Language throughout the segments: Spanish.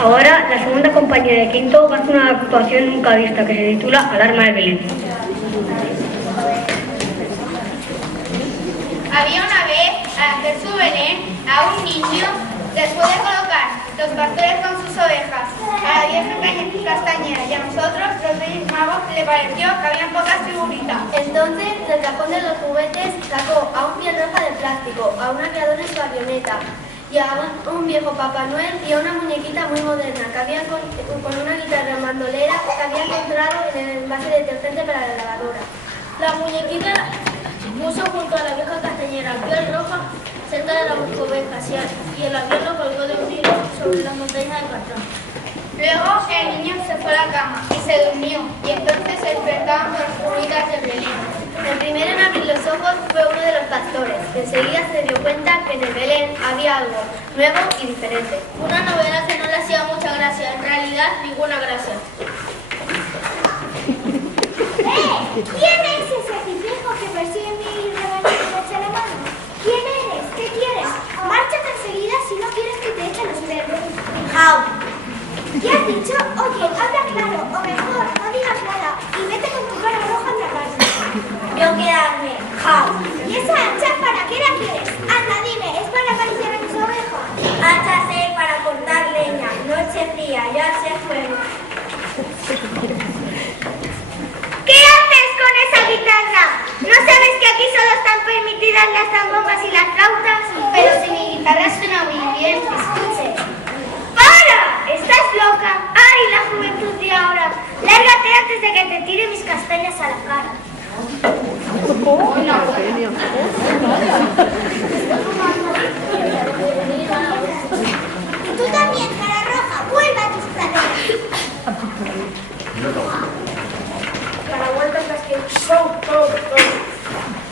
Ahora la segunda compañía de quinto va a hacer una actuación nunca vista que se titula Alarma de Belén. Había una vez, al hacer su Belén, a un niño, después de colocar los pastores con sus ovejas a la vieja castañera y a nosotros, los Reyes Magos, le pareció que había pocas figuritas. Entonces, del cajón de los juguetes, sacó a un piel roja de plástico, a un aviador en su avioneta, y a un viejo Papá Noel y a una muñequita muy moderna que había con una guitarra bandolera que había encontrado en el envase de detergente para la lavadora. La muñequita puso junto a la vieja castañera piel roja cerca de las ovejas y el avión lo colgó de un hilo sobre las montañas de cartón. Luego el niño se fue a la cama y se durmió, y entonces se despertaban con las figuritas de Belén. El primero en abrir los ojos fue uno de los pastores, que enseguida se dio cuenta que en el Belén había algo nuevo y diferente. Una novedad que no le hacía mucha gracia, en realidad ninguna gracia. ¿Quién es ese tipejo que persigue mi rebaño y me echa la mano? ¿Quién eres? ¿Qué quieres? Márchate enseguida si no quieres que te echen los perros. ¡Au! ¿Qué has dicho? Oye, habla claro, o mejor, no digas nada, y vete con tu cara roja en la casa. Yo quedarme. ¡Jau! ¿Y esa hacha para qué la quieres? Anda, dime, ¿es para acariciar a mis ovejas? Hacha para cortar leña, noche fría, ya se fuego. ¿Qué haces con esa guitarra? ¿No sabes que aquí solo están permitidas las zambombas y las flautas? Pero si mi guitarra suena muy bien, escuche. ¡Para! ¿Estás loca? ¡Ay, la juventud de ahora! Lárgate antes de que te tire mis castañas a la cara. Tú también, cara roja, vuelve a tus praderas. Para vueltas las que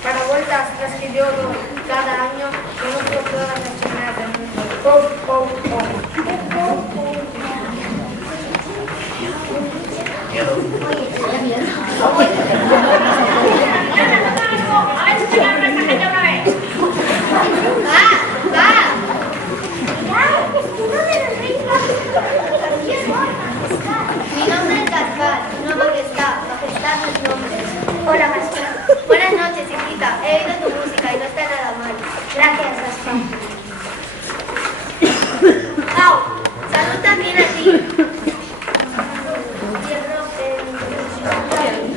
para vueltas las que yo doy cada año, conozco todas las chimeneas del mundo. Mi nombre es Gaspar, no majestad no es nombre. Hola, Gaspar. Buenas noches, hijita. He oído tu música y no está nada mal. Gracias, Gaspar. ¡Au! Salud también a ti.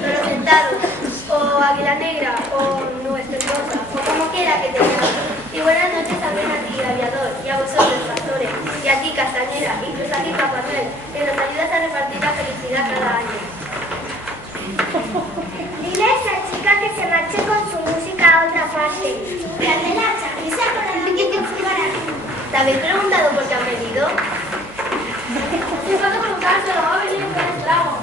Los sentados, o Águila Negra, o Nuestra Rosa, o como quiera que te llames. Y buenas noches también a ti, aviador, y a vosotros, pastores, y a ti, castañera, incluso a ti, Papá Noel, que nos ayudas a repartir la felicidad cada año. Dile a esa chica que se marche con su música a otra parte. Candelacha, y se acordarán que te fugarán. ¿Te habéis preguntado por qué han venido? Si vas a preguntárselo, va a venir un gran estrago.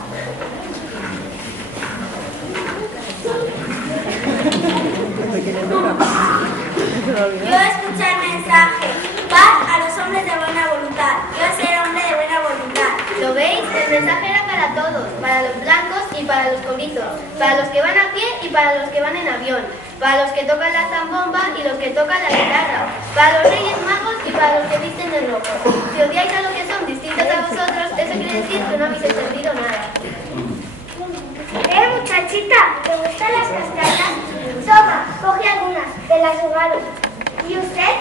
Yo escuché el mensaje. Paz a los hombres de buena voluntad. Yo ser hombre de buena voluntad. ¿Lo veis? El mensaje era para todos. Para los blancos y para los cobrizos. Para los que van a pie y para los que van en avión. Para los que tocan la zambomba y los que tocan la guitarra. Para los Reyes Magos y para los que visten de rojo. Si odiáis a los que son distintos a vosotros, eso quiere decir que no habéis entendido nada. Muchachita, ¿te gustan las castañas? Toma, coge algunas, te las regalo. ¿Y usted?